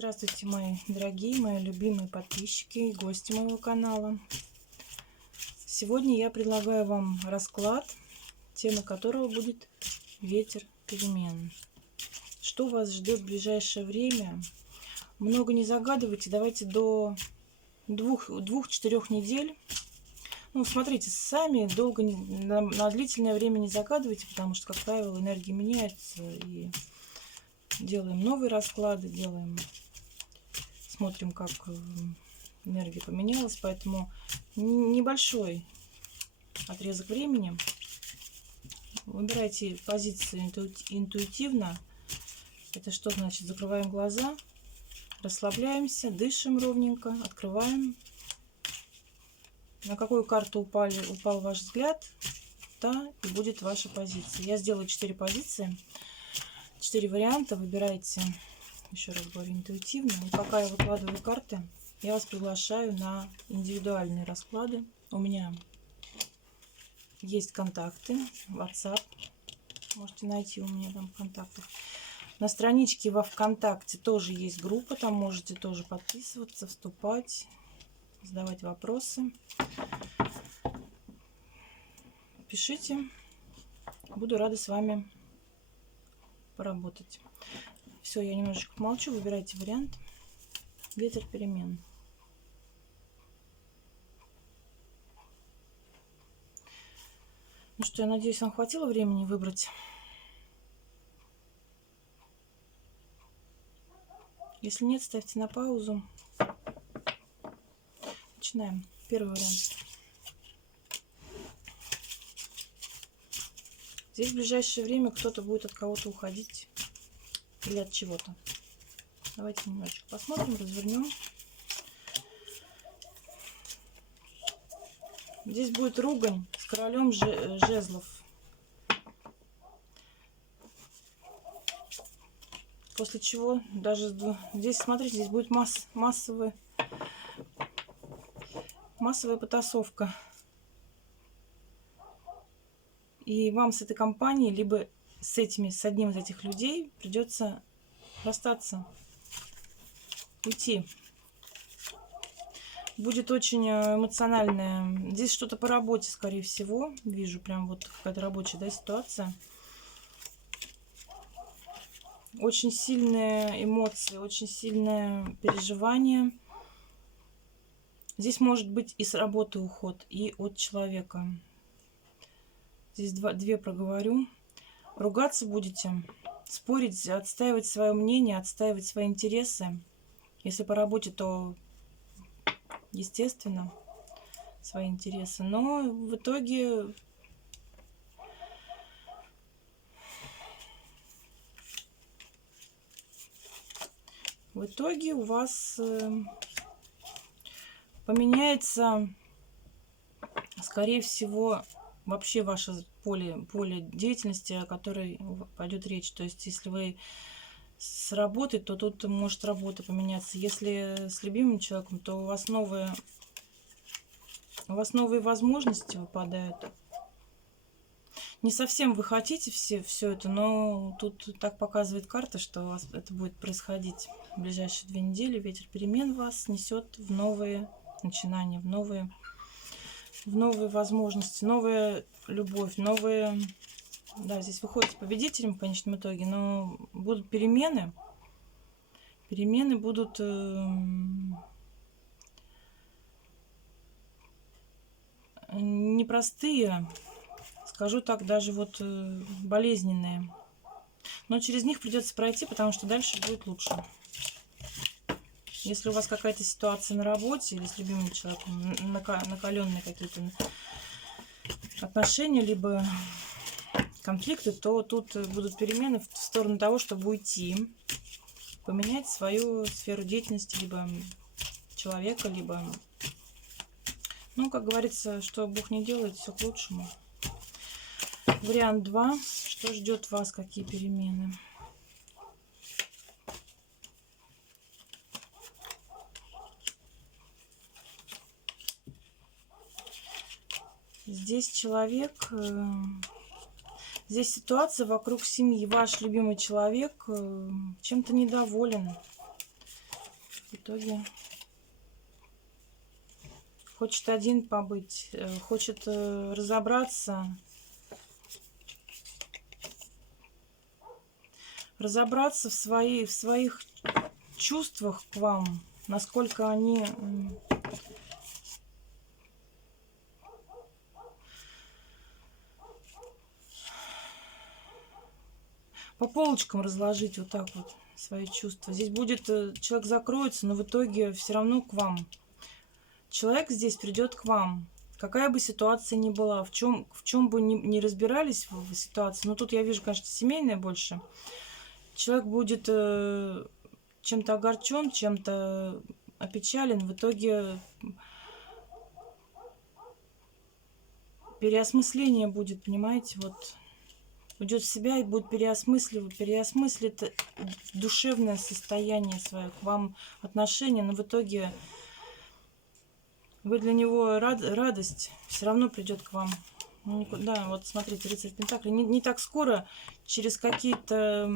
Здравствуйте, мои дорогие, мои любимые подписчики и гости моего канала. Сегодня я предлагаю вам расклад, тема которого будет ветер перемен. Что вас ждет в ближайшее время? Много не загадывайте, давайте до 2-4 недель. Ну, смотрите, сами долго, на длительное время не загадывайте, потому что, как правило, энергии меняются, и делаем новые расклады, смотрим, как энергия поменялась, поэтому небольшой отрезок времени. Выбирайте позицию интуитивно. Это что значит? Закрываем глаза, расслабляемся, дышим ровненько, открываем. На какую карту упал ваш взгляд, та и будет ваша позиция. Я сделаю 4 позиции, 4 варианта. Выбирайте, еще раз говорю, интуитивно. И пока я выкладываю карты, я вас приглашаю на индивидуальные расклады. У меня есть контакты, WhatsApp. Можете найти у меня там в контактах. На страничке во ВКонтакте тоже есть группа. Там можете тоже подписываться, вступать, задавать вопросы. Пишите. Буду рада с вами поработать. Все, я немножечко молчу. Выбирайте вариант. Ветер перемен. Ну что, я надеюсь, вам хватило времени выбрать. Если нет, ставьте на паузу. Начинаем. Первый вариант. Здесь в ближайшее время кто-то будет от кого-то уходить или от чего-то. Давайте немножечко посмотрим, развернем. Здесь будет ругань с королем жезлов. После чего даже здесь, смотрите, здесь будет массовая потасовка. И вам с этой компанией, либо с одним из этих людей придется расстаться, уйти. Будет очень эмоциональная. Здесь что-то по работе, скорее всего. Вижу прям вот какая-то рабочая, ситуация. Очень сильные эмоции, очень сильное переживание. Здесь может быть и с работы уход, и от человека. Здесь две проговорю. Ругаться будете, спорить, отстаивать свое мнение, отстаивать свои интересы. Если по работе, то, естественно, свои интересы. Но в итоге у вас поменяется, скорее всего, вообще ваше поле деятельности, о которой пойдет речь. То есть, если вы с работы, то тут может работа поменяться. Если с любимым человеком, то у вас новые возможности выпадают. Не совсем вы хотите все это, но тут так показывает карта, что у вас это будет происходить в ближайшие 2 недели. Ветер перемен вас несет в новые начинания, в новые возможности, новая любовь, новые... Да, здесь выходите победителем в конечном итоге, но будут перемены. Перемены будут непростые, скажу так, даже вот болезненные. Но через них придется пройти, потому что дальше будет лучше. Если у вас какая-то ситуация на работе или с любимым человеком, накаленные какие-то отношения, либо конфликты, то тут будут перемены в сторону того, чтобы уйти, поменять свою сферу деятельности, либо человека, либо... Ну, как говорится, что Бог не делает, все к лучшему. Вариант 2. Что ждет вас, какие перемены? Здесь человек... Здесь ситуация вокруг семьи. Ваш любимый человек чем-то недоволен. В итоге хочет один побыть, хочет разобраться в своих чувствах к вам, насколько они по полочкам разложить вот так вот свои чувства. Здесь будет человек закроется, но в итоге все равно к вам. Человек здесь придет к вам. Какая бы ситуация ни была, в чем бы ни разбирались в ситуации, но тут я вижу, конечно, семейное больше. Человек будет чем-то огорчен, чем-то опечален. В итоге переосмысление будет, понимаете, вот уйдет в себя и будет переосмыслит душевное состояние свое к вам, отношения, но в итоге вы для него радость все равно придет к вам. Да, вот смотрите, рыцарь Пентаклей. Не так скоро, через какие-то...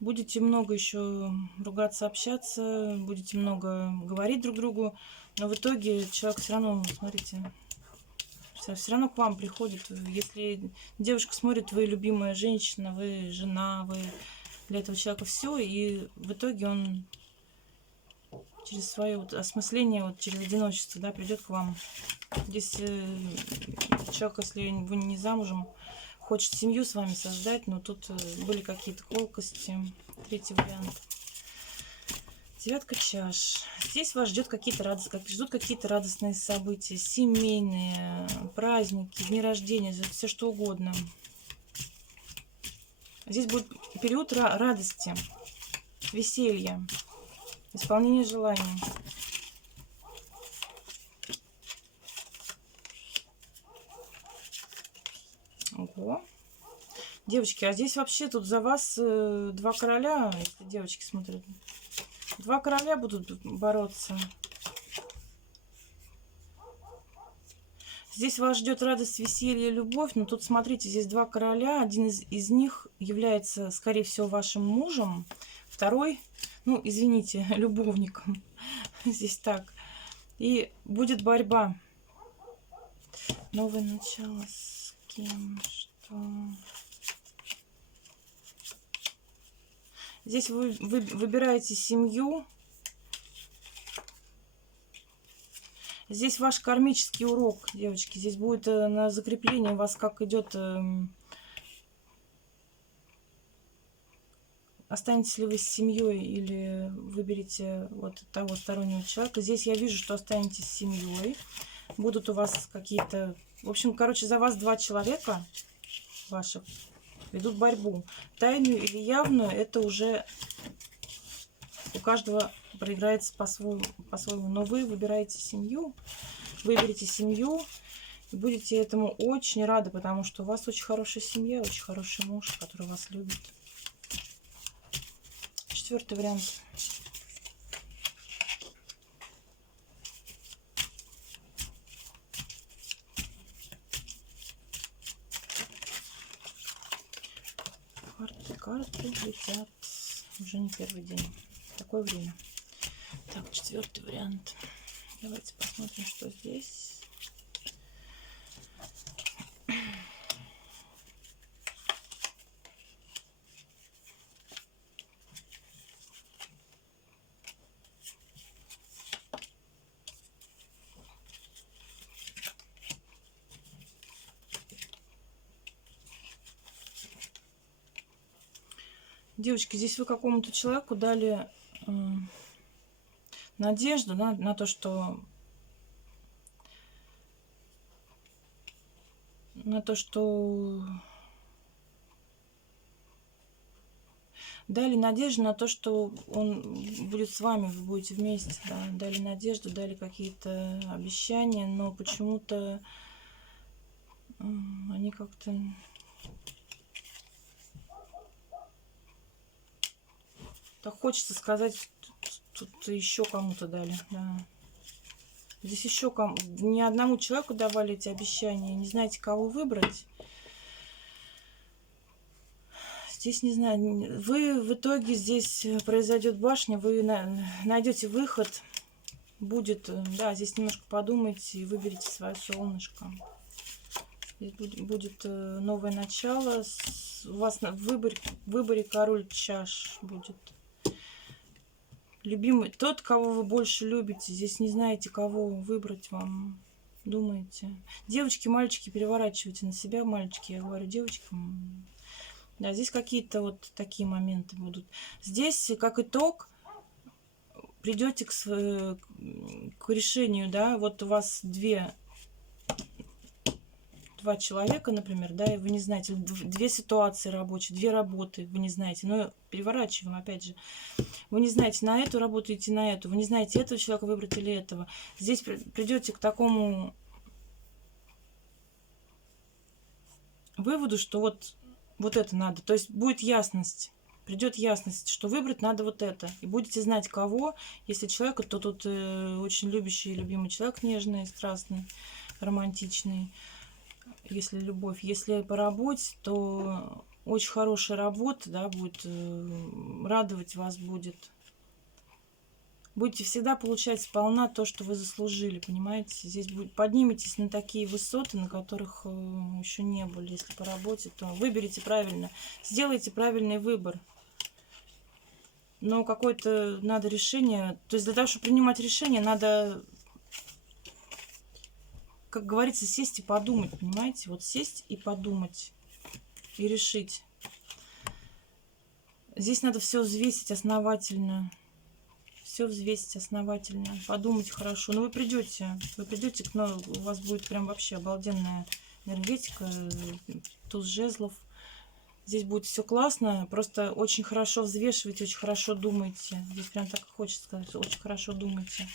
Будете много еще ругаться, общаться, будете много говорить друг другу, но в итоге человек все равно, смотрите, все равно к вам приходит. Если девушка смотрит, вы любимая женщина, вы жена, вы для этого человека все, и в итоге он через свое вот осмысление, вот через одиночество, да, придет к вам. Здесь человек, если вы не замужем, хочет семью с вами создать, но тут были какие-то колкости. Третий вариант. Девятка чаш. Здесь вас ждут какие-то радостные события, семейные, праздники, дни рождения, все что угодно. Здесь будет период радости, веселья, исполнения желаний. Ого. Девочки, а здесь вообще тут за вас два короля, если девочки смотрят. Два короля будут бороться. Здесь вас ждет радость, веселье, любовь. Но тут, смотрите, здесь два короля. Один из них является, скорее всего, вашим мужем. Второй, ну, извините, любовником. Здесь так. И будет борьба. Новое начало с кем? Что? Здесь вы выбираете семью. Здесь ваш кармический урок, девочки. Здесь будет на закрепление у вас как идет... Останетесь ли вы с семьей или выберете вот того стороннего человека. Здесь я вижу, что останетесь с семьей. Будут у вас какие-то... В общем, короче, за вас два человека ваших ведут борьбу. Тайную или явную, это уже у каждого проиграется по-своему. Но вы выбираете семью, выберете семью и будете этому очень рады, потому что у вас очень хорошая семья, очень хороший муж, который вас любит. Четвертый вариант. Карты летят уже не первый день. Такое время. Так, четвертый вариант. Давайте посмотрим, что здесь. Девочки, здесь вы какому-то человеку дали надежду, да, на то, что дали надежду на то, что он будет с вами, вы будете вместе, да? Дали надежду, дали какие-то обещания, но почему-то они как-то... Так хочется сказать, тут еще кому-то дали, да. Здесь еще ни одному человеку давали эти обещания, не знаете, кого выбрать. Здесь, не знаю, вы в итоге, здесь произойдет башня, вы найдете выход, будет, да, здесь немножко подумайте и выберите свое солнышко. Здесь будет новое начало, у вас в выборе король чаш будет. Любимый, тот, кого вы больше любите, здесь не знаете, кого выбрать вам. Думаете. Девочки, мальчики, переворачивайте на себя, мальчики, я говорю девочкам. Да, здесь какие-то вот такие моменты будут. Здесь, как итог, придете к решению, да, вот у вас два человека, например, да, и вы не знаете, две ситуации рабочие, две работы, вы не знаете, но переворачиваем, опять же, вы не знаете, на эту работу идти, на эту, вы не знаете, этого человека выбрать или этого. Здесь придете к такому выводу, что вот это надо, то есть будет ясность. Придет ясность, что выбрать надо вот это. И будете знать, кого. Если человек, то тут очень любящий и любимый человек, нежный, страстный, романтичный. Если любовь. Если по работе, то очень хорошая работа, да, будет радовать вас будет. Будете всегда получать сполна то, что вы заслужили, понимаете? Здесь подниметесь на такие высоты, на которых еще не были. Если по работе, то выберите правильно. Сделайте правильный выбор. Но какое-то надо решение. То есть для того, чтобы принимать решение, надо, как говорится, сесть и подумать, понимаете? Вот сесть и подумать. И решить. Здесь надо все взвесить основательно. Все взвесить основательно. Подумать хорошо. Но вы придете к нам, у вас будет прям вообще обалденная энергетика. Туз жезлов. Здесь будет все классно, просто очень хорошо взвешивайте, очень хорошо думайте. Здесь прям так и хочется сказать, очень хорошо думайте.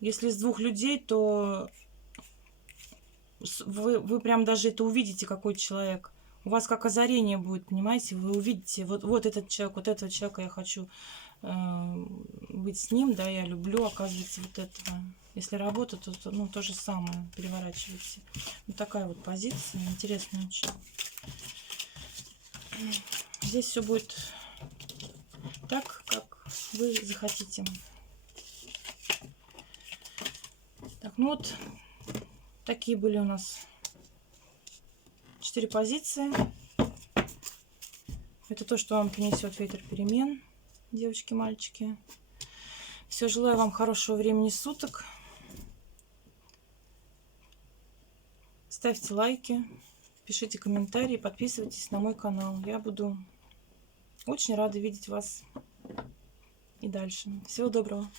Если из двух людей, то вы прям даже это увидите, какой человек. У вас как озарение будет, понимаете? Вы увидите, вот этот человек, вот этого человека я хочу быть с ним, да, я люблю, оказывается, вот этого. Если работа, то ну, то же самое, переворачивайте. Вот такая вот позиция, интересная очень. Здесь все будет так, как вы захотите. Так, ну вот такие были у нас 4 позиции. Это то, что вам принесет ветер перемен, девочки, мальчики. Все, желаю вам хорошего времени суток. Ставьте лайки, пишите комментарии, подписывайтесь на мой канал. Я буду очень рада видеть вас и дальше. Всего доброго.